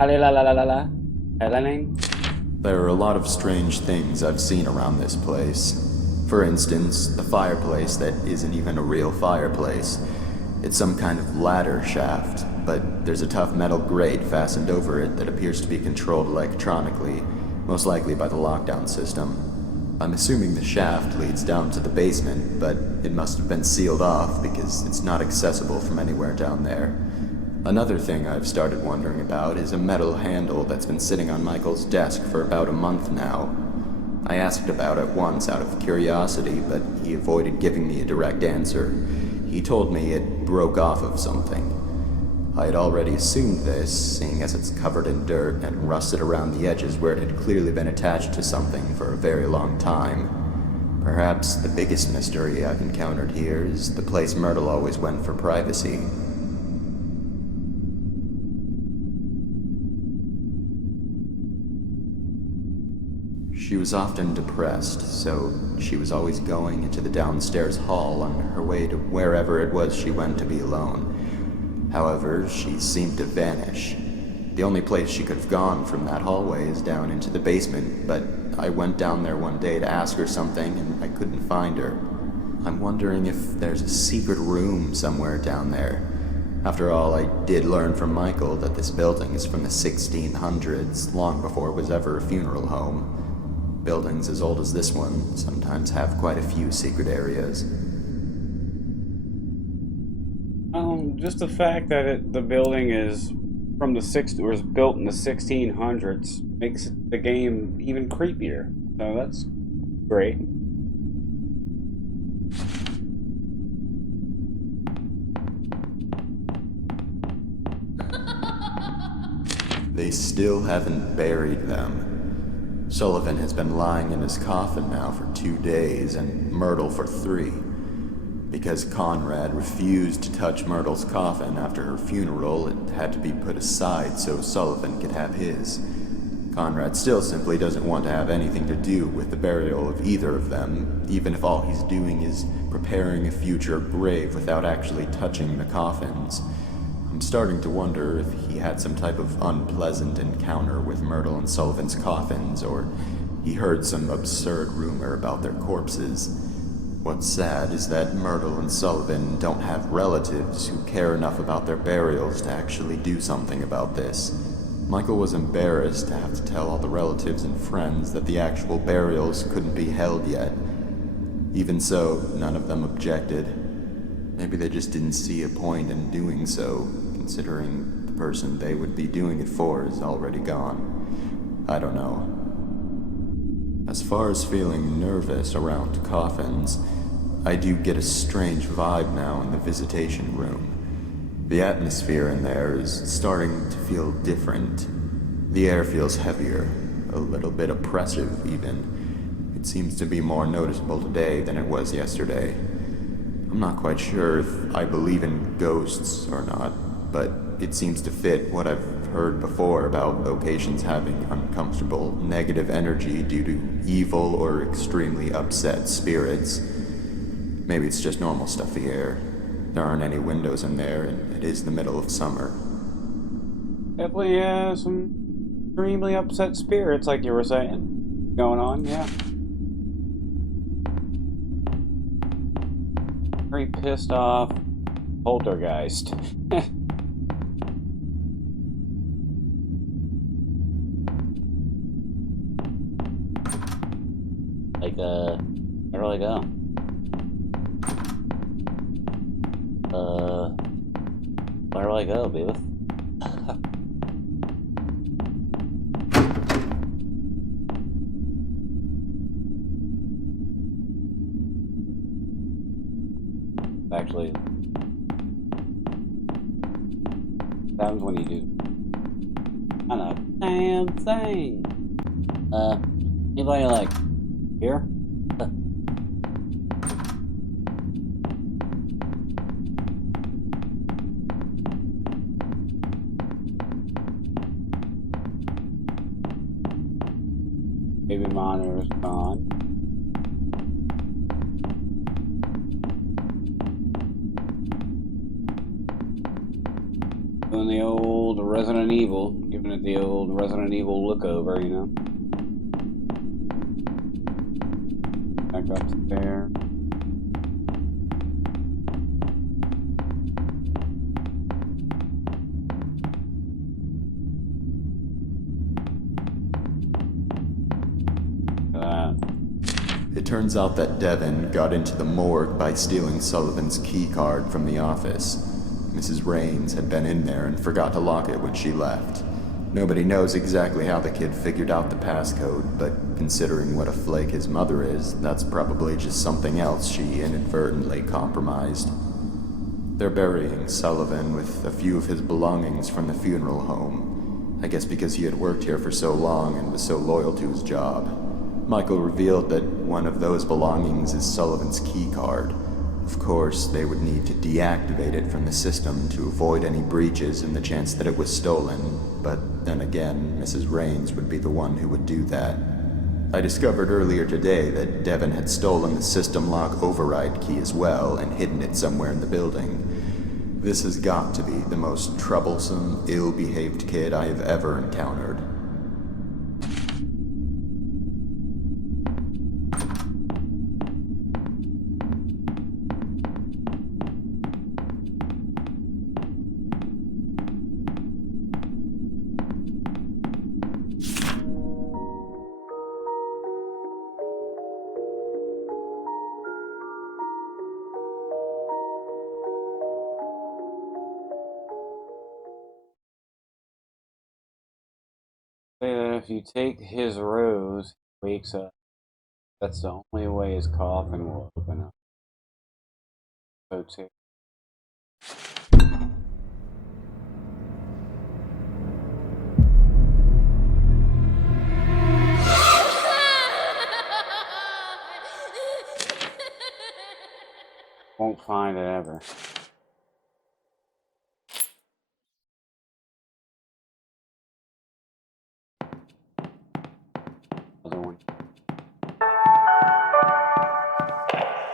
La la la la la. Helen? There are a lot of strange things I've seen around this place. For instance, the fireplace that isn't even a real fireplace. It's some kind of ladder shaft, but there's a tough metal grate fastened over it that appears to be controlled electronically, most likely by the lockdown system. I'm assuming the shaft leads down to the basement, but it must have been sealed off because it's not accessible from anywhere down there. Another thing I've started wondering about is a metal handle that's been sitting on Michael's desk for about a month now. I asked about it once out of curiosity, but he avoided giving me a direct answer. He told me it broke off of something. I had already assumed this, seeing as it's covered in dirt and rusted around the edges where it had clearly been attached to something for a very long time. Perhaps the biggest mystery I've encountered here is the place Myrtle always went for privacy. She was often depressed, so she was always going into the downstairs hall on her way to wherever it was she went to be alone. However, she seemed to vanish. The only place she could have gone from that hallway is down into the basement, but I went down there one day to ask her something and I couldn't find her. I'm wondering if there's a secret room somewhere down there. After all, I did learn from Michael that this building is from the 1600s, long before it was ever a funeral home. Buildings as old as this one sometimes have quite a few secret areas. Just the fact that the building is from was built in the 1600s makes the game even creepier. So that's great. They still haven't buried them. Sullivan has been lying in his coffin now for 2 days, and Myrtle for 3. Because Conrad refused to touch Myrtle's coffin after her funeral, it had to be put aside so Sullivan could have his. Conrad still simply doesn't want to have anything to do with the burial of either of them, even if all he's doing is preparing a future grave without actually touching the coffins. I'm starting to wonder if he had some type of unpleasant encounter with Myrtle and Sullivan's coffins, or he heard some absurd rumor about their corpses. What's sad is that Myrtle and Sullivan don't have relatives who care enough about their burials to actually do something about this. Michael was embarrassed to have to tell all the relatives and friends that the actual burials couldn't be held yet. Even so, none of them objected. Maybe they just didn't see a point in doing so, considering the person they would be doing it for is already gone. I don't know. As far as feeling nervous around coffins, I do get a strange vibe now in the visitation room. The atmosphere in there is starting to feel different. The air feels heavier, a little bit oppressive even. It seems to be more noticeable today than it was yesterday. I'm not quite sure if I believe in ghosts or not, but it seems to fit what I've heard before about locations having uncomfortable, negative energy due to evil or extremely upset spirits. Maybe it's just normal stuffy air. There aren't any windows in there, and it is the middle of summer. Definitely some extremely upset spirits, like you were saying, going on, yeah. Very pissed off poltergeist. Like, where do I go? Where do I go, Beavis? Actually, happens when you do kind of damn thing. Anybody like here? Baby monitor's gone. Doing the old Resident Evil, giving it the old Resident Evil look over, you know. Back up there. It turns out that Devin got into the morgue by stealing Sullivan's key card from the office. Mrs. Raines had been in there and forgot to lock it when she left. Nobody knows exactly how the kid figured out the passcode, but considering what a flake his mother is, that's probably just something else she inadvertently compromised. They're burying Sullivan with a few of his belongings from the funeral home. I guess because he had worked here for so long and was so loyal to his job. Michael revealed that one of those belongings is Sullivan's key card. Of course, they would need to deactivate it from the system to avoid any breaches and the chance that it was stolen, but then again, Mrs. Raines would be the one who would do that. I discovered earlier today that Devin had stolen the system lock override key as well and hidden it somewhere in the building. This has got to be the most troublesome, ill-behaved kid I have ever encountered. If you take his rose, he wakes up. That's the only way his coffin will open up. So too. Won't find it ever.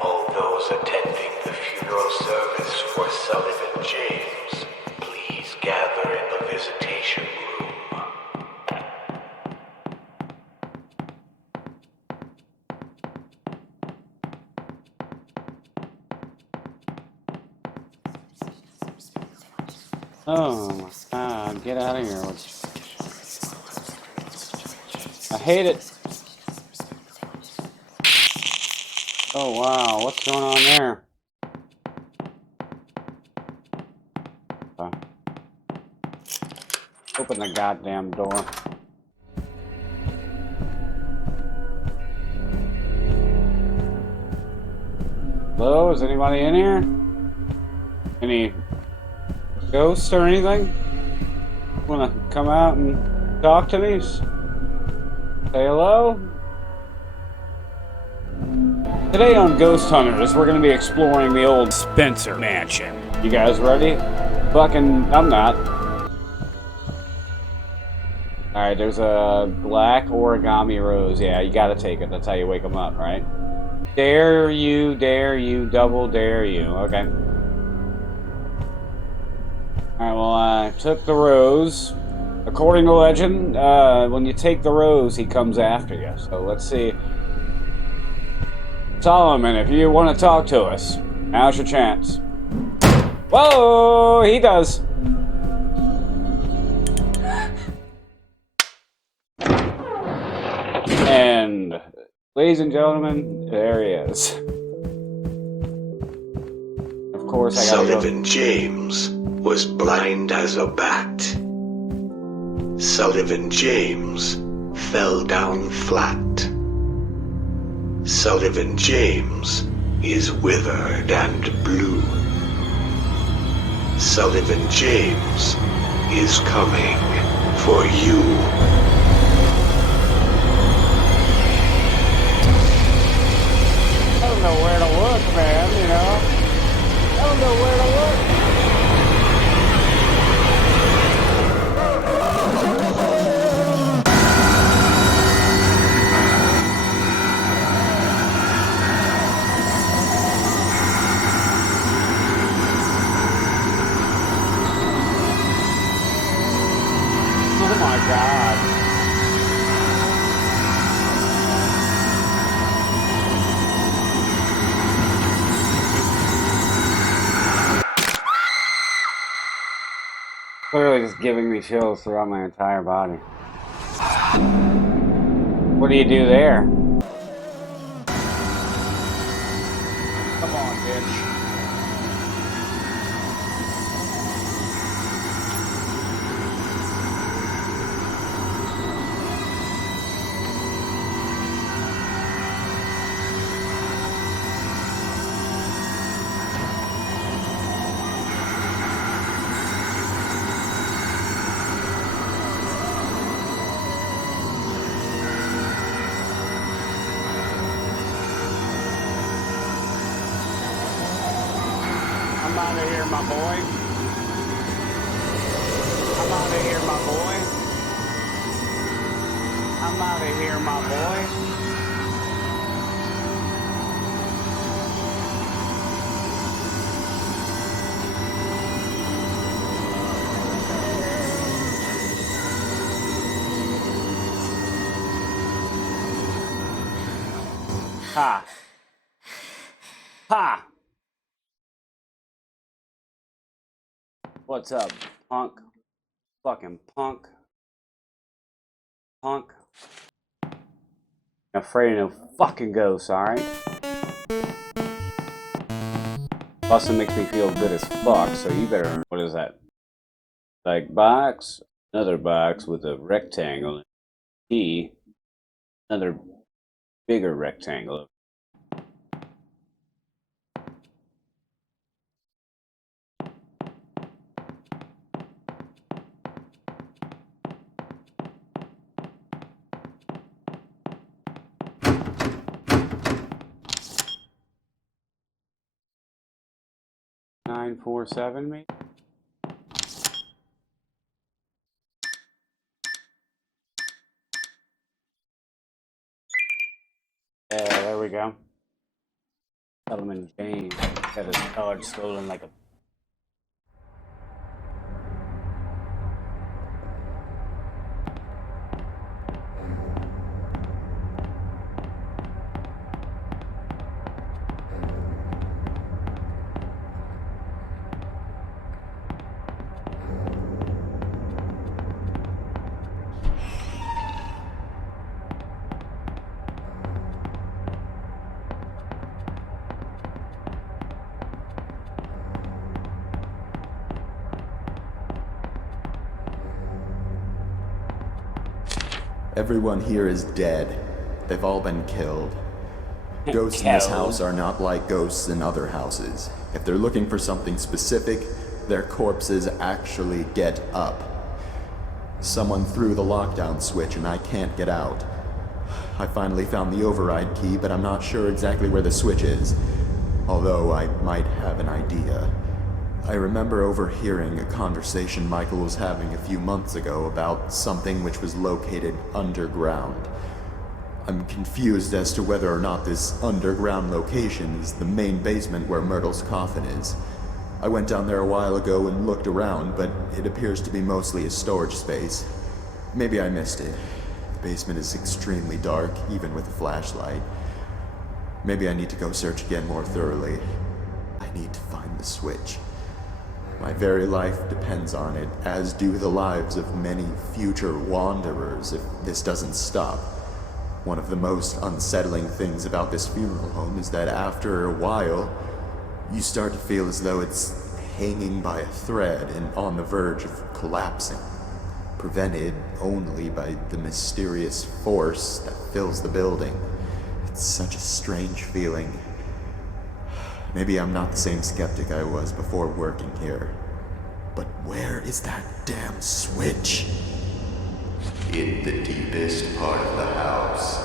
All those attending the funeral service for Sullivan James, please gather in the visitation room. Oh my god, get out of here. I hate it. Oh wow, what's going on there? Okay. Open the goddamn door. Hello, is anybody in here? Any ghosts or anything? Wanna come out and talk to me? Say hello? Today on Ghost Hunters, we're gonna be exploring the old Spencer Mansion. You guys ready? Fucking, I'm not. Alright, there's a black origami rose. Yeah, you gotta take it. That's how you wake them up, right? Dare you, double dare you. Okay. Alright, well, I took the rose. According to legend, when you take the rose, he comes after you. So let's see. Solomon, if you want to talk to us, now's your chance. Whoa, he does. And, ladies and gentlemen, there he is. Of course, I gotta Sullivan James was blind as a bat. Sullivan James fell down flat. Sullivan James is withered and blue. Sullivan James is coming for you. I don't know where to look, man, you know? I don't know where to look. God. Clearly just giving me chills throughout my entire body. What do you do there? Come on, bitch. I'm out of here, my boy. I'm out of here, my boy. I'm out of here, my boy. Ha. Ha. What's up, punk? Fucking punk. Punk. Afraid of no fucking ghosts, alright? Plus, it makes me feel good as fuck, so you better. What is that? Like box? Another box with a rectangle. Key. Another bigger rectangle. Nine, 4, 7, maybe? Yeah, there we go. Solomon James got his card stolen like a. Everyone here is dead. They've all been killed. Ghosts in this house are not like ghosts in other houses. If they're looking for something specific, their corpses actually get up. Someone threw the lockdown switch and I can't get out. I finally found the override key, but I'm not sure exactly where the switch is. Although I might have an idea. I remember overhearing a conversation Michael was having a few months ago about something which was located underground. I'm confused as to whether or not this underground location is the main basement where Myrtle's coffin is. I went down there a while ago and looked around, but it appears to be mostly a storage space. Maybe I missed it. The basement is extremely dark, even with a flashlight. Maybe I need to go search again more thoroughly. I need to find the switch. My very life depends on it, as do the lives of many future wanderers if this doesn't stop. One of the most unsettling things about this funeral home is that after a while, you start to feel as though it's hanging by a thread and on the verge of collapsing, prevented only by the mysterious force that fills the building. It's such a strange feeling. Maybe I'm not the same skeptic I was before working here. But where is that damn switch? In the deepest part of the house,